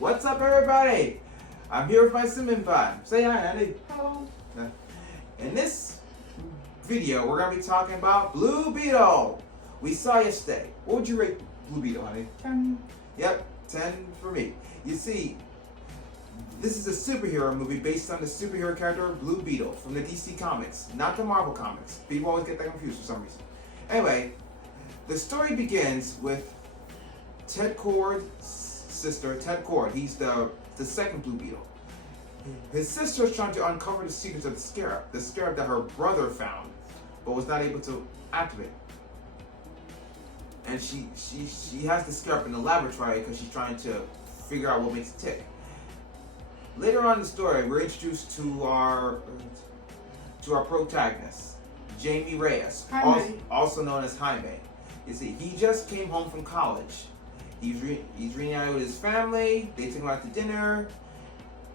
What's up, everybody? I'm here with my Simon Vibe. Say hi, Andy. Hello. In this video, we're going to be talking about Blue Beetle. We saw yesterday. What would you rate Blue Beetle, honey? 10. Yep, 10 for me. You see, this is a superhero movie based on the superhero character Blue Beetle from the DC Comics, not the Marvel Comics. People always get that confused for some reason. Anyway, the story begins with Ted Kord's sister, Ted Kord. He's the second Blue Beetle. His sister is trying to uncover the secrets of the Scarab that her brother found, but was not able to activate. And she has the Scarab in the laboratory because she's trying to figure out what makes it tick. Later on in the story, we're introduced to our protagonist, Jamie Reyes, also known as Jaime. You see, he just came home from college. He's reunited with his family. They take him out to dinner.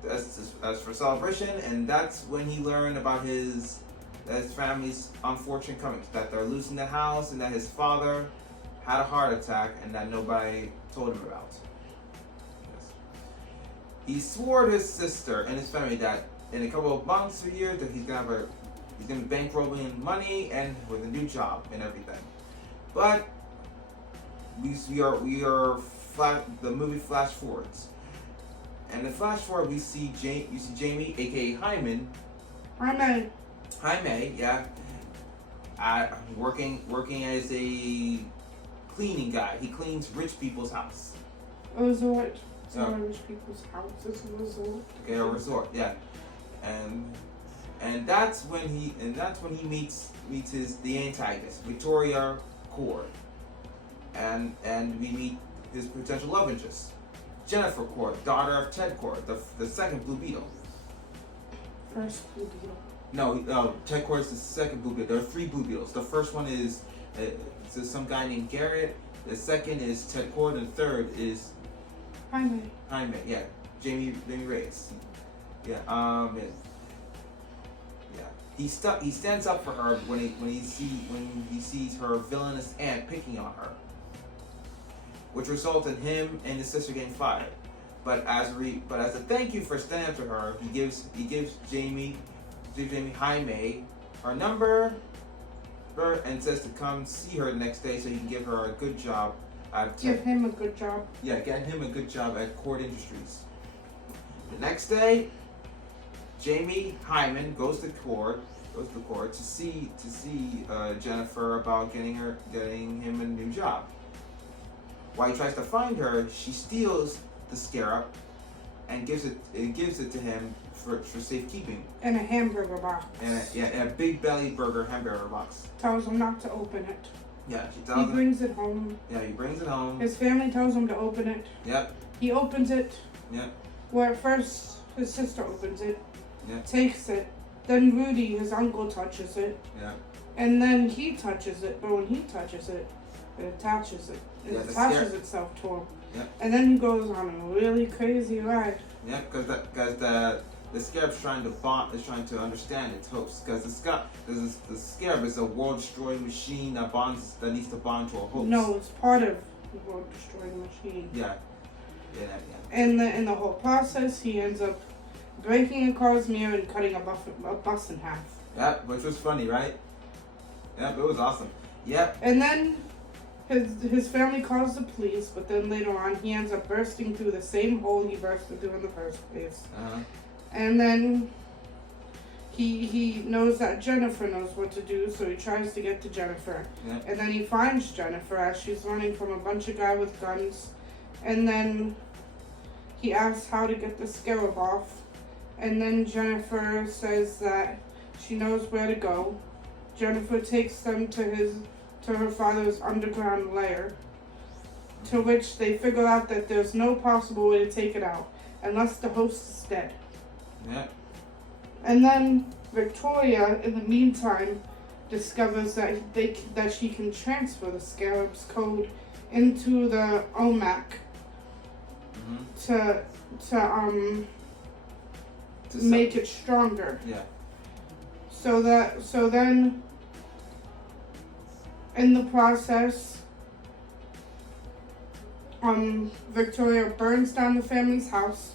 That's for celebration, and that's when he learned about his family's unfortunate comings, that they're losing the house, and that his father had a heart attack, and that nobody told him about. Yes. He swore to his sister and his family that in a couple of months or years that he's gonna be bankrolling money and with a new job and everything. But the movie flash forwards. And in the flash forward, you see Jamie, aka Jaime, yeah, working as a cleaning guy. He cleans rich people's house. A resort. It's not a rich people's house. It's a resort. Okay, a resort, yeah. And that's when he meets the antagonist, Victoria Kord. And we meet his potential love interest, Jennifer Kord, daughter of Ted Kord, the second Blue Beetle. First Blue Beetle. No, Ted Kord is the second Blue Beetle. There are three Blue Beetles. The first one is some guy named Garrett. The second is Ted Kord, and the third is Jaime, yeah, Jamie Reyes. Yeah, He stands up for her when he sees her villainous aunt picking on her, which results in him and his sister getting fired. But as a thank you for standing up to her, he gives Jaime her number, and says to come see her the next day so he can give her a good job. Give him a good job. Yeah, get him a good job at Kord Industries. The next day, Jamie Hyman goes to Kord to see Jennifer about getting him a new job. While he tries to find her, she steals the Scarab and gives it to him for safekeeping. In a hamburger box. In a big belly burger hamburger box. Tells him not to open it. Yeah, she tells him. He brings it home. Yeah, he brings it home. His family tells him to open it. Yep. He opens it. Yep. Well, at first his sister opens it. Yep. Takes it. Then Rudy, his uncle, touches it. Yeah. And then he touches it. But when he touches it, it attaches it. It attaches itself to him. Yep. And then he goes on a really crazy ride. Yeah, because the Scarab is trying to understand its host. Because the Scarab is a world-destroying machine that needs to bond to a host. No, it's part of the world-destroying machine. Yeah. And in the whole process, he ends up breaking a car's mirror and cutting a bus in half. Yeah, which was funny, right? Yeah, it was awesome. Yep. And then his family calls the police, but then later on he ends up bursting through the same hole he bursted through in the first place. Uh-huh. And then he knows that Jennifer knows what to do, so he tries to get to Jennifer. Yep. And then he finds Jennifer as she's running from a bunch of guys with guns. And then he asks how to get the Scarab off. And then Jennifer says that she knows where to go. Jennifer takes them to her father's underground lair, to which they figure out that there's no possible way to take it out unless the host is dead. Yeah. And then Victoria, in the meantime, discovers that she can transfer the Scarab's code into the OMAC to make it stronger. Yeah. So then in the process, Victoria burns down the family's house,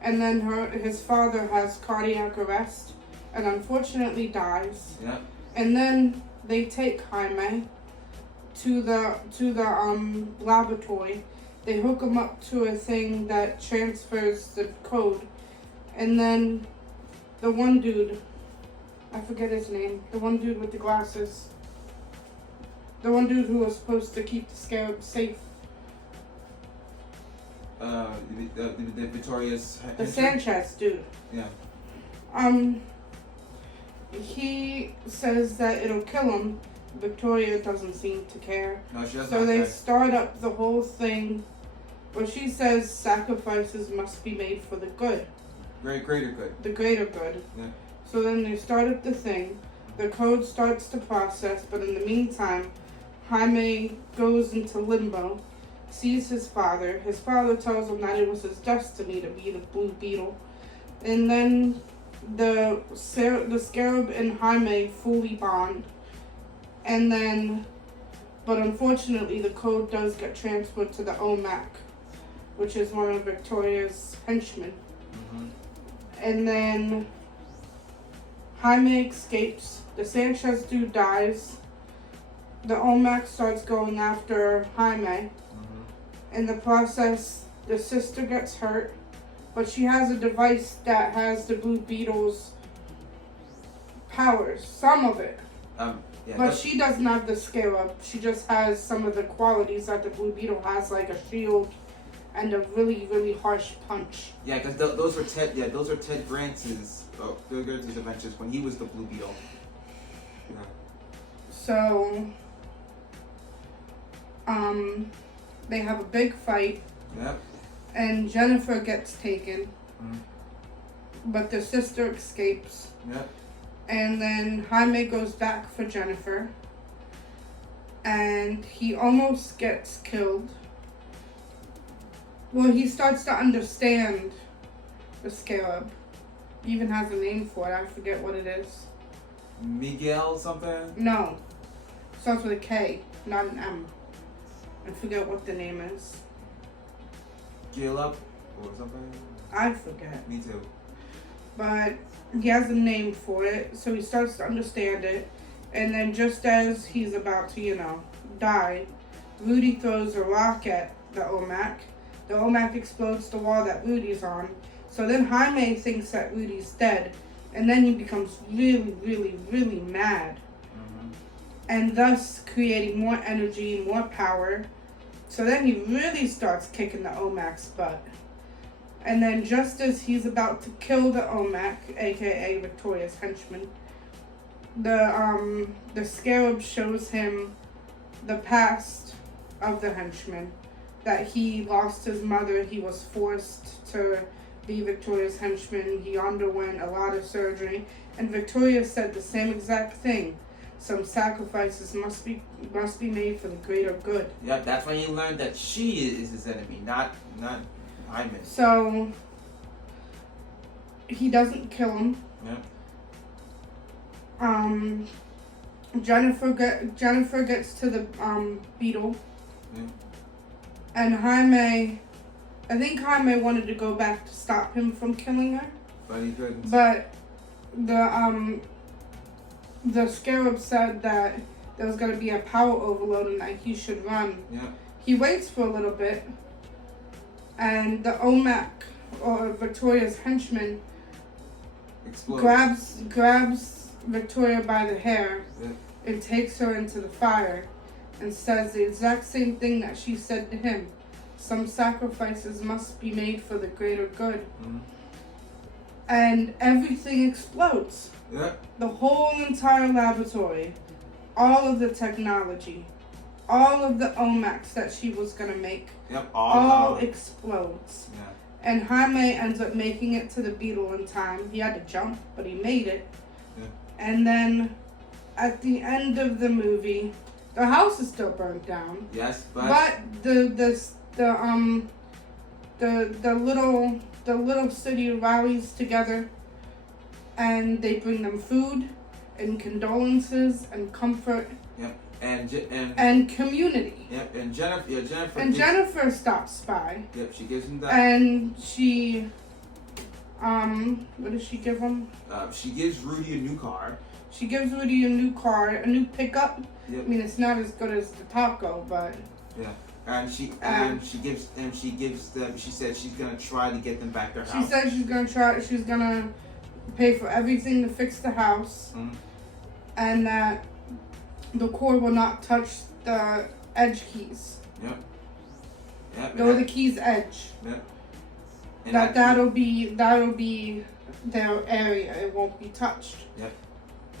and then his father has cardiac arrest, and unfortunately dies. Yep. And then they take Jaime to the laboratory. They hook him up to a thing that transfers the code, and then the one dude, I forget his name, the one dude with the glasses, the one dude who was supposed to keep the Scarab safe. The Victoria's. The Sanchez dude. Yeah. He says that it'll kill him. Victoria doesn't seem to care. No, she doesn't. So they start up the whole thing, where she says sacrifices must be made for the good. Greater good. The greater good. Yeah. So then they start up the thing. The code starts to process, but in the meantime, Jaime goes into limbo, sees his father. His father tells him that it was his destiny to be the Blue Beetle. And then the Scarab and Jaime fully bond. And then, but unfortunately, the code does get transferred to the OMAC, which is one of Victoria's henchmen. Mm-hmm. And then Jaime escapes. The Sanchez dude dies. The OMAC starts going after Jaime. Mm-hmm. In the process, the sister gets hurt, but she has a device that has the Blue Beetle's powers, some of it. Yeah, but she doesn't have the Scarab. She just has some of the qualities that the Blue Beetle has, like a shield and a really, really harsh punch. Yeah, because those are Ted. Yeah, those are Ted Grant's adventures when he was the Blue Beetle. Yeah. So, they have a big fight. Yep. And Jennifer gets taken. Mm. But the sister escapes. Yep. And then Jaime goes back for Jennifer. And he almost gets killed. Well, he starts to understand the Scarab. He even has a name for it. I forget what it is. Miguel something? No. Starts with a K, not an M. I forget what the name is. Gillup or something? I forget. Me too. But he has a name for it, so he starts to understand it. And then just as he's about to, die, Rudy throws a rock at the OMAC. The OMAC explodes the wall that Rudy's on. So then Jaime thinks that Rudy's dead. And then he becomes really, really, really mad. Mm-hmm. And thus creating more energy, more power. So then he really starts kicking the OMAC's butt. And then just as he's about to kill the OMAC, aka Victoria's henchman, the Scarab shows him the past of the henchman. That he lost his mother, he was forced to be Victoria's henchman, he underwent a lot of surgery, and Victoria said the same exact thing. Some sacrifices must be made for the greater good. Yeah, that's when he learned that she is his enemy, not Jaime. So he doesn't kill him. Yeah. Jennifer gets to the beetle. Yeah. And Jaime, I think Jaime wanted to go back to stop him from killing her. But he couldn't. But the Scarab said that there was going to be a power overload and that he should run. Yeah. He waits for a little bit, and the OMAC, or Victoria's henchman, Explodes. grabs Victoria by the hair, Yeah. and takes her into the fire, and says the exact same thing that she said to him. Some sacrifices must be made for the greater good. Mm-hmm. And everything explodes. Yeah. The whole entire laboratory, all of the technology, all of the OMACs that she was going to make, Yep. all explodes. Yeah. And Jaime ends up making it to the beetle in time. He had to jump, but he made it. Yeah. And then at the end of the movie, the house is still burnt down. Yes, but the little city rallies together, and they bring them food and condolences and comfort. Yep. and Community. Yep, and Jennifer. Yeah, Jennifer. And Jennifer stops by. Yep, she gives him that. And she, what does she give him? She gives Rudy a new car. She gives Rudy a new car, a new pickup. Yep. I mean, it's not as good as the Taco, but. Yeah. And she said she's gonna try to get them back their house. She said she's gonna pay for everything to fix the house, and that the cord will not touch the edge keys. Yep. Yep. Go the keys edge. Yep. And that'll be their area. It won't be touched. Yep.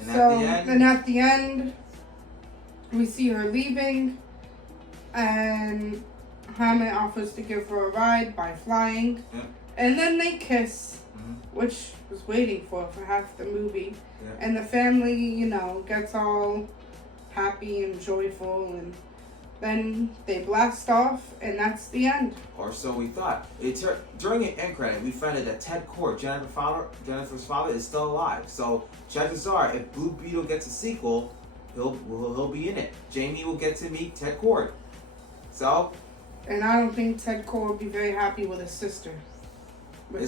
And at the end, we see her leaving. And Jaime offers to give her a ride by flying. Yeah. And then they kiss, which I was waiting for half the movie. Yeah. And the family, gets all happy and joyful. And then they blast off, and that's the end. Or so we thought. During an end credit, we found out that Ted Kord, Jennifer's father, is still alive. So chances are, if Blue Beetle gets a sequel, he'll be in it. Jamie will get to meet Ted Kord. So? And I don't think Ted Kord would be very happy with his sister. I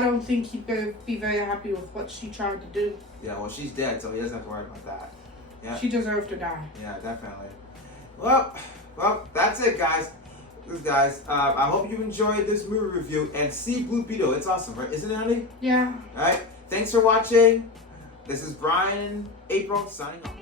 don't think he'd be very happy with what she tried to do. Yeah, well, she's dead, so he doesn't have to worry about that. Yeah. She deserved to die. Yeah, definitely. Well, that's it, guys. I hope you enjoyed this movie review and see Blue Beetle. It's awesome, right? Isn't it, honey? Yeah. All right. Thanks for watching. This is Brian and April signing off.